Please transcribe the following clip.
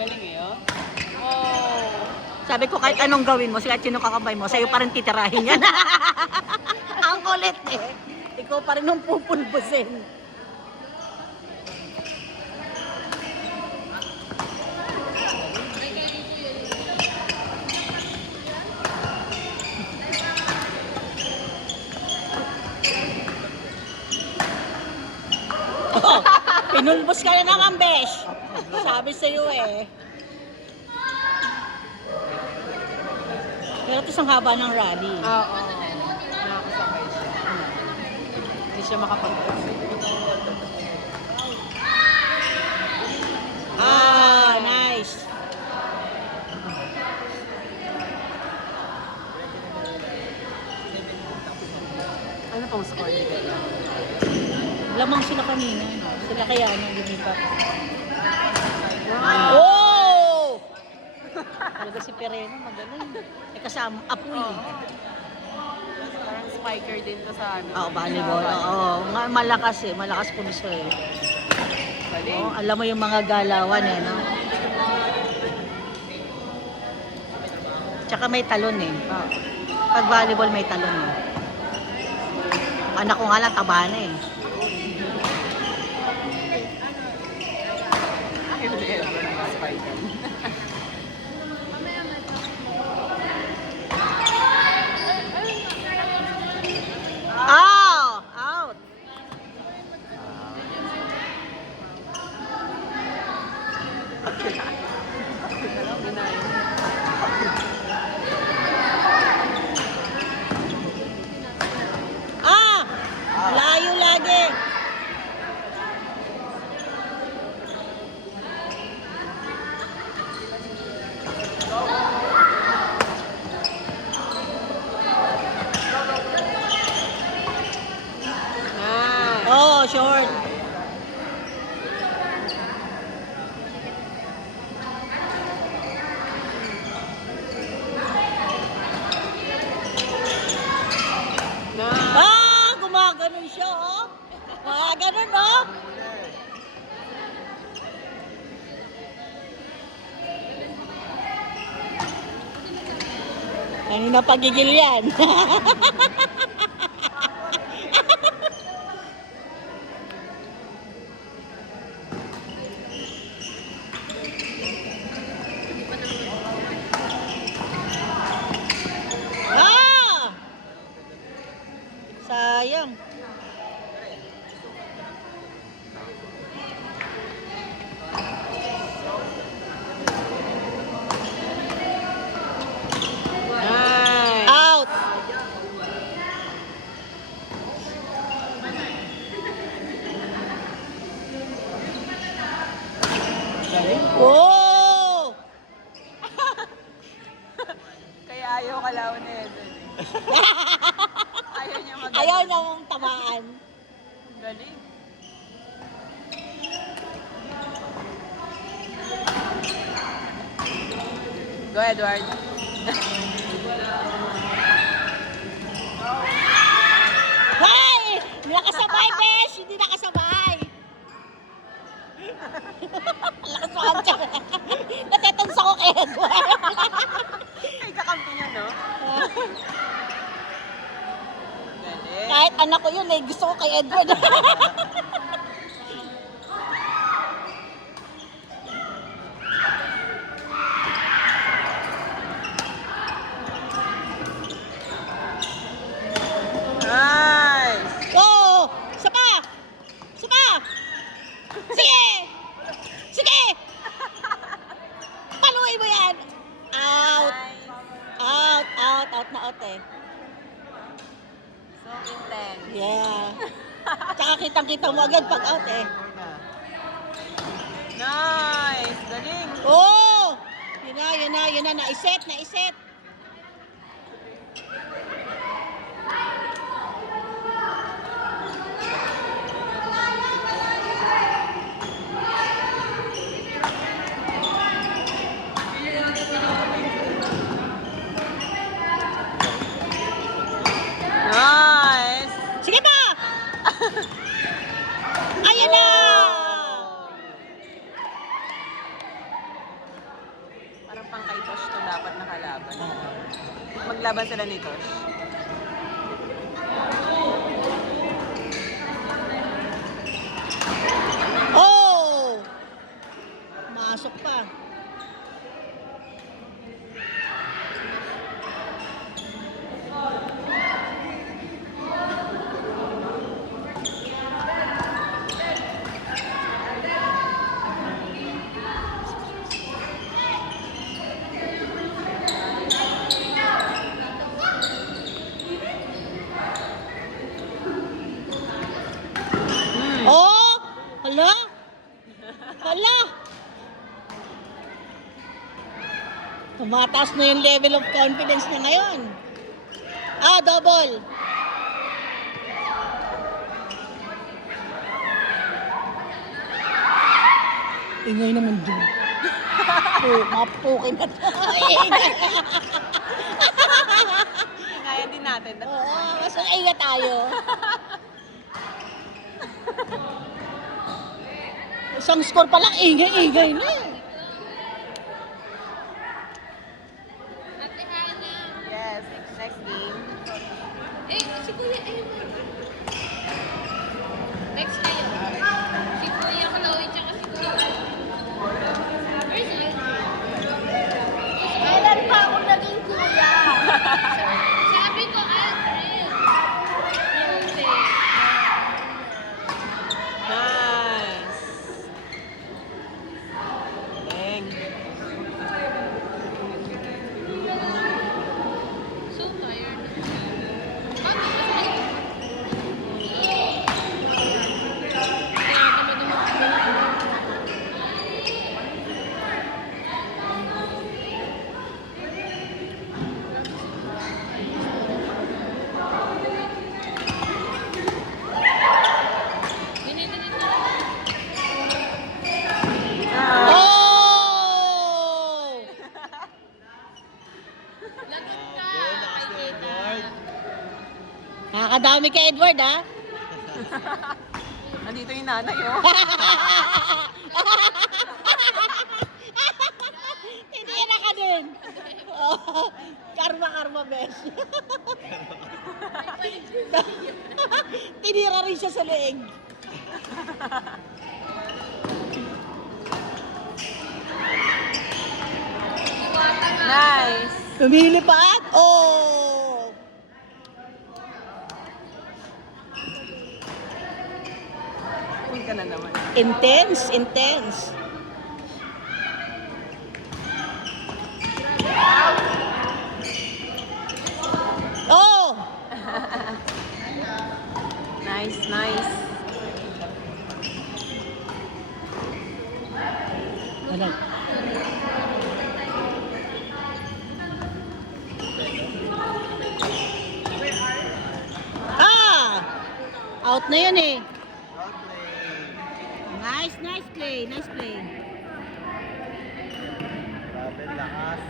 Galing eh, oh. Wow. Sabi ko kahit anong gawin mo, kahit sino kakabay mo, sa'yo pa rin titirahin yan. Ang kulit eh. Ikaw pa rin nung pupulbusin. Oh, pinulbos ka na naman, besh. Sabi sa'yo eh. Pero ito ang haba ng rally. Oo. Nakakasakay siya. Hindi siya makapag-kasi. Ah, nice. Ano pong score niya? Lamang sila kanina. Sila kaya nang lumipat. Wow. Oh! Talaga si Pereno, magaling. Eh kasama, apoy. Parang spiker din to sa ano. Oo, volleyball. Oo, malakas eh. Malakas pumiso eh. Galing. Oh, alam mo yung mga galawan eh, no? Tsaka may talon eh. Pag volleyball may talon eh. Anak ko nga lang, taba na eh. Ayaw na ever ng spiker. Oh! Out! Ah! Layo lagi! Oh, short. Ah, gumaganon siya, oh. Gumaganon, oh. Kanina pagigil yan. Ah! Sayang. Nice. Out. Oh! Kaya ayaw kalawan na yan. Ayaw niya mag- Ayaw na mong tamaan. Galing. Go, Edward. Hey! Hindi nakasabay, besh! Hindi nakasabay! Lakas mo ang tiyan. Natetansa ko kay Edward. Ay, kakampi niya, no? Galing. Kahit anak ko yun, eh, gusto ko kay Edward. Nice. Oh! Sapa! Sapa! Sige! Sige! Paluin mo yan! Out! Nice. Out! Out! Out na out eh. So intense. Yeah. Tsaka kitang-kita mo agad pag out eh. Nice. Galing. Oh! Yun na, yun na, yun na. Naiset, naiset. Nice. Sige pa! Ayan na! pang kay Tosh to dapat nakalaban. Maglaban sila ni Tosh. Oh! Masok pa. Oh! Hala? Hala? Tumataas na yung level of confidence niya ngayon. Ah, double. Ingay naman dun. Oh, mapukin na tayo. Kaya din natin. Oo, mas inga tayo. Isang score pa lang, ingay-ingay na. Yes, next game. Si Kuya, next na yun. Si Kuya Chloe tsaka si Kuya Where's Aldrin? Kailan pa ako naging kuya? Sabi ko Aldrin. Rose. Nice. Galing. So tired. Bakit? Oh! Lagot ka, kaibigan. Nakakadami ka, Edward, ha? Nandito yung nanay, oh. Tinira ka din. Oh, karma, besh. Tinira rin siya sa leeg. Nice. Lumilipad. Oh! Uy ka na naman. Intense, intense. Oh! Nice, nice. Ano? Ah! Out na yun eh. Nice play. Nice play. Grabe, lakas.